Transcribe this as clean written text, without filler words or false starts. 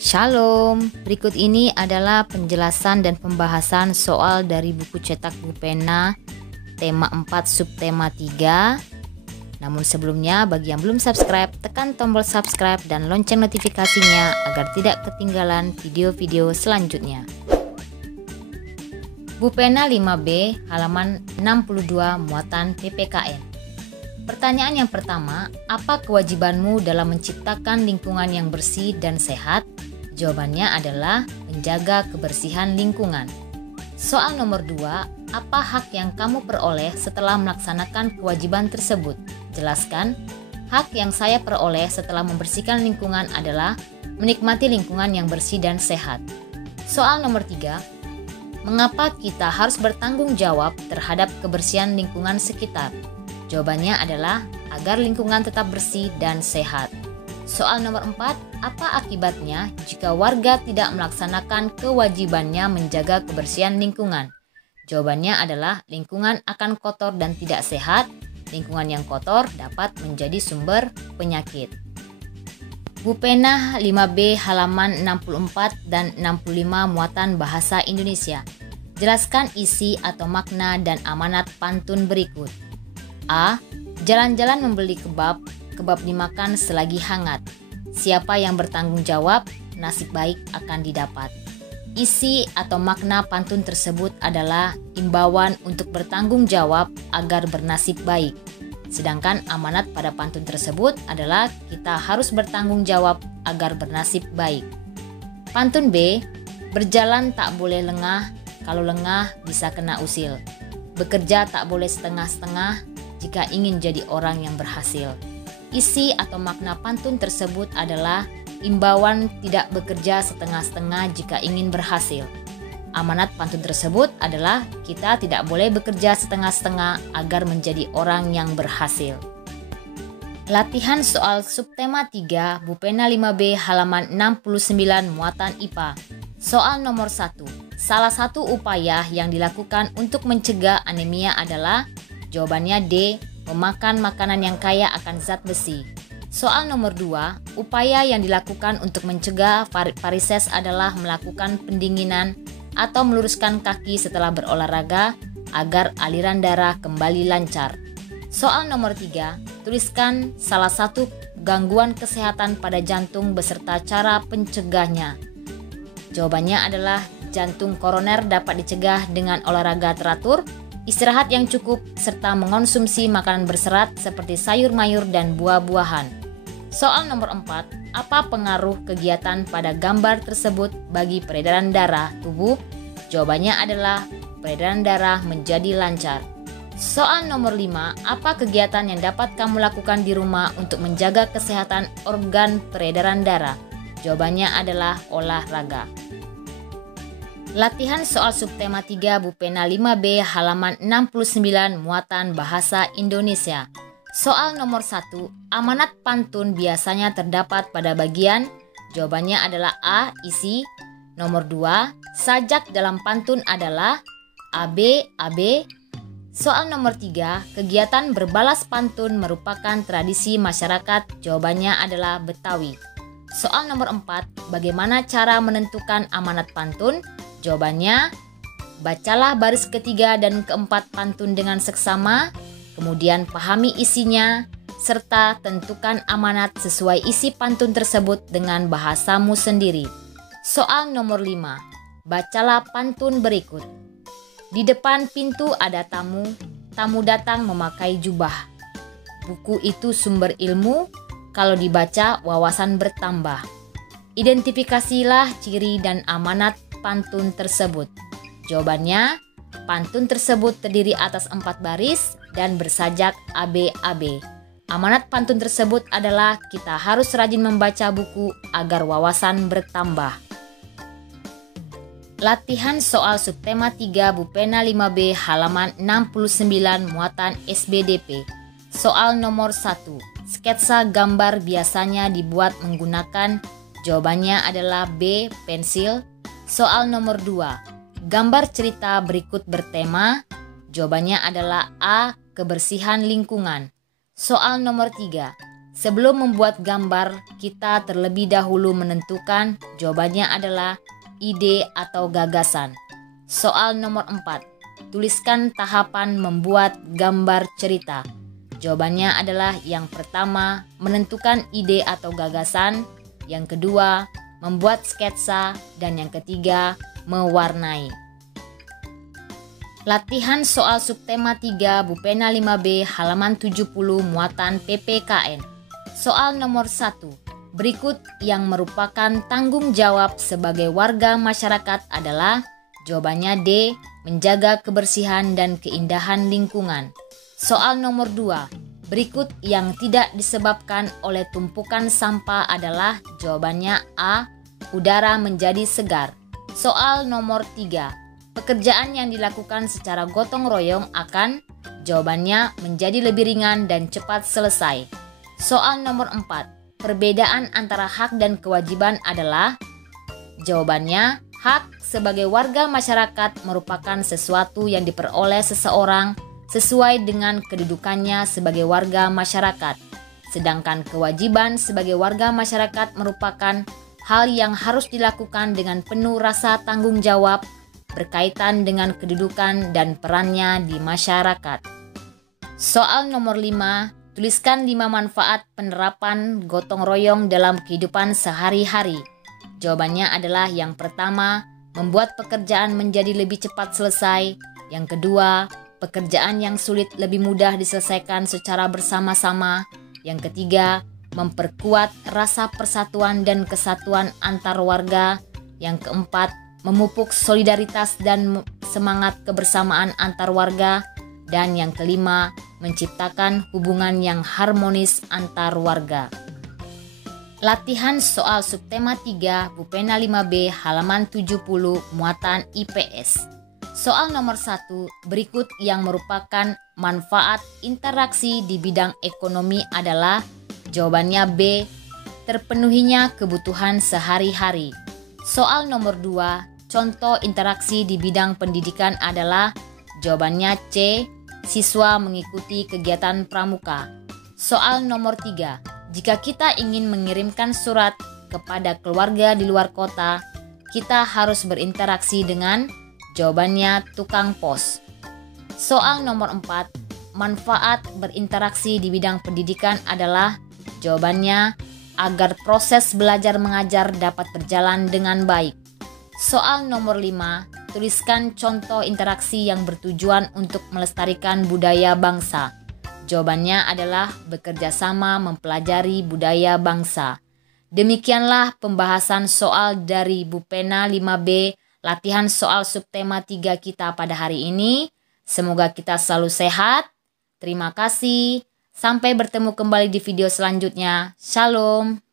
Shalom, berikut ini adalah penjelasan dan pembahasan soal dari buku cetak Bu Pena tema 4 subtema 3. Namun sebelumnya, bagi yang belum subscribe, tekan tombol subscribe dan lonceng notifikasinya agar tidak ketinggalan video-video selanjutnya. Bu Pena 5B halaman 62 muatan PPKN. Pertanyaan yang pertama, apa kewajibanmu dalam menciptakan lingkungan yang bersih dan sehat? Jawabannya adalah menjaga kebersihan lingkungan. Soal nomor 2, apa hak yang kamu peroleh setelah melaksanakan kewajiban tersebut? Jelaskan. Hak yang saya peroleh setelah membersihkan lingkungan adalah menikmati lingkungan yang bersih dan sehat. Soal nomor 3, mengapa kita harus bertanggung jawab terhadap kebersihan lingkungan sekitar? Jawabannya adalah agar lingkungan tetap bersih dan sehat. Soal nomor 4, apa akibatnya jika warga tidak melaksanakan kewajibannya menjaga kebersihan lingkungan? Jawabannya adalah lingkungan akan kotor dan tidak sehat. Lingkungan yang kotor dapat menjadi sumber penyakit. Bu Pena 5B halaman 64 dan 65 muatan bahasa Indonesia. Jelaskan isi atau makna dan amanat pantun berikut. A. Jalan-jalan membeli kebab dimakan selagi hangat. Siapa yang bertanggung jawab, nasib baik akan didapat. Isi atau makna pantun tersebut adalah imbauan untuk bertanggung jawab agar bernasib baik. Sedangkan amanat pada pantun tersebut adalah kita harus bertanggung jawab agar bernasib baik. Pantun B, berjalan tak boleh lengah, kalau lengah bisa kena usil. Bekerja tak boleh setengah-setengah jika ingin jadi orang yang berhasil. Isi atau makna pantun tersebut adalah imbauan tidak bekerja setengah-setengah jika ingin berhasil. Amanat pantun tersebut adalah kita tidak boleh bekerja setengah-setengah agar menjadi orang yang berhasil. Latihan soal subtema 3 Bu Pena 5B halaman 69 muatan IPA. Soal nomor 1. Salah satu upaya yang dilakukan untuk mencegah anemia adalah? Jawabannya D. Memakan makanan yang kaya akan zat besi. Soal nomor 2, upaya yang dilakukan untuk mencegah varises adalah melakukan pendinginan atau meluruskan kaki setelah berolahraga agar aliran darah kembali lancar. Soal nomor 3, tuliskan salah satu gangguan kesehatan pada jantung beserta cara pencegahnya. Jawabannya adalah jantung koroner dapat dicegah dengan olahraga teratur, istirahat yang cukup, serta mengonsumsi makanan berserat seperti sayur mayur dan buah-buahan. Soal nomor 4, apa pengaruh kegiatan pada gambar tersebut bagi peredaran darah tubuh? Jawabannya adalah peredaran darah menjadi lancar. Soal nomor 5, apa kegiatan yang dapat kamu lakukan di rumah untuk menjaga kesehatan organ peredaran darah? Jawabannya adalah olahraga. Latihan soal subtema 3 Bu Pena 5B halaman 69 muatan bahasa Indonesia. Soal nomor 1, amanat pantun biasanya terdapat pada bagian. Jawabannya adalah A. Isi. Nomor 2, sajak dalam pantun adalah AB, AB. Soal nomor 3, kegiatan berbalas pantun merupakan tradisi masyarakat. Jawabannya adalah Betawi. Soal nomor 4, bagaimana cara menentukan amanat pantun? Jawabannya, bacalah baris ketiga dan keempat pantun dengan seksama, kemudian pahami isinya, serta tentukan amanat sesuai isi pantun tersebut dengan bahasamu sendiri. Soal nomor 5, bacalah pantun berikut. Di depan pintu ada tamu, tamu datang memakai jubah. Buku itu sumber ilmu, kalau dibaca wawasan bertambah. Identifikasilah ciri dan amanat pantun tersebut. Jawabannya, pantun tersebut terdiri atas 4 baris dan bersajak AB-AB. Amanat pantun tersebut adalah kita harus rajin membaca buku agar wawasan bertambah. Latihan soal subtema 3 Bu Pena 5B halaman 69 muatan SBDP. Soal nomor 1, sketsa gambar biasanya dibuat menggunakan. Jawabannya adalah B. Pensil. Soal nomor 2, gambar cerita berikut bertema. Jawabannya adalah A. Kebersihan lingkungan. Soal nomor 3, Sebelum membuat gambar, kita terlebih dahulu menentukan jawabannya adalah ide atau gagasan. Soal nomor 4. Tuliskan tahapan membuat gambar cerita. Jawabannya adalah yang pertama, menentukan ide atau gagasan. Yang kedua, membuat sketsa. Dan yang ketiga, mewarnai. Latihan soal subtema 3 Bupena 5B halaman 70 muatan PPKN. Soal nomor 1. Berikut yang merupakan tanggung jawab sebagai warga masyarakat adalah jawabannya D. Menjaga kebersihan dan keindahan lingkungan. Soal nomor 2. Berikut yang tidak disebabkan oleh tumpukan sampah adalah jawabannya A. Udara menjadi segar. Soal nomor 3. Pekerjaan yang dilakukan secara gotong royong akan jawabannya menjadi lebih ringan dan cepat selesai. Soal nomor 4. Perbedaan antara hak dan kewajiban adalah jawabannya hak sebagai warga masyarakat merupakan sesuatu yang diperoleh seseorang sesuai dengan kedudukannya sebagai warga masyarakat. Sedangkan kewajiban sebagai warga masyarakat merupakan hal yang harus dilakukan dengan penuh rasa tanggung jawab berkaitan dengan kedudukan dan perannya di masyarakat. Soal nomor 5. Tuliskan 5 manfaat penerapan gotong royong dalam kehidupan sehari-hari. Jawabannya adalah yang pertama, membuat pekerjaan menjadi lebih cepat selesai. Yang kedua, pekerjaan yang sulit lebih mudah diselesaikan secara bersama-sama. Yang ketiga, memperkuat rasa persatuan dan kesatuan antar warga. Yang keempat, memupuk solidaritas dan semangat kebersamaan antar warga. Dan yang kelima, menciptakan hubungan yang harmonis antar warga. Latihan soal subtema 3 Bupena 5B halaman 70 muatan IPS. Soal nomor 1. Berikut yang merupakan manfaat interaksi di bidang ekonomi adalah jawabannya B. Terpenuhinya kebutuhan sehari-hari. Soal nomor 2. Contoh interaksi di bidang pendidikan adalah jawabannya C. Siswa mengikuti kegiatan pramuka. Soal nomor 3. Jika kita ingin mengirimkan surat kepada keluarga di luar kota, kita harus berinteraksi dengan jawabannya tukang pos. Soal nomor 4. Manfaat berinteraksi di bidang pendidikan adalah jawabannya agar proses belajar mengajar dapat berjalan dengan baik. Soal nomor 5. Tuliskan contoh interaksi yang bertujuan untuk melestarikan budaya bangsa. Jawabannya adalah bekerja sama mempelajari budaya bangsa. Demikianlah pembahasan soal dari Bupena 5B, latihan soal subtema 3 kita pada hari ini. Semoga kita selalu sehat. Terima kasih. Sampai bertemu kembali di video selanjutnya. Shalom.